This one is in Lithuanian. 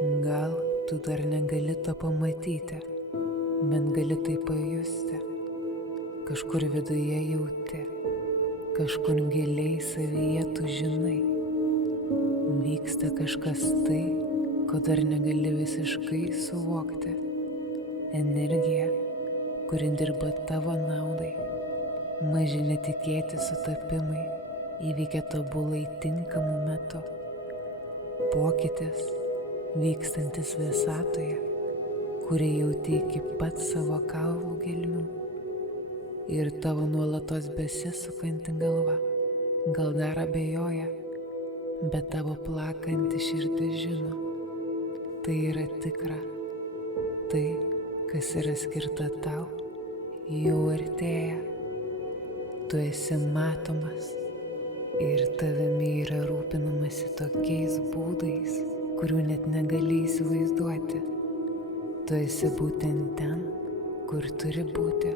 Gal tu dar negali to pamatyti, bet gali tai pajusti. Kažkur viduje jauti, kažkur giliai savyje tu žinai. Vyksta kažkas tai, ko dar negali visiškai suvokti. Energija, kuri dirba tavo naudai. Maži netikėti sutapimai įvykia tobulai tinkamu metu. Pokytis vykstantis visatoje, kurį jauti iki pat savo kaulų gelmių. Ir tavo nuolatos besisukanti galva gal dar abejoja, bet tavo plakanti širdis žino, tai yra tikra. Tai, kas yra skirta tau, jau artėja. Tu esi matomas ir tavimi yra rūpinamasi tokiais būdais, kurių net negali įsivaizduoti. Tu esi būtent ten, kur turi būti.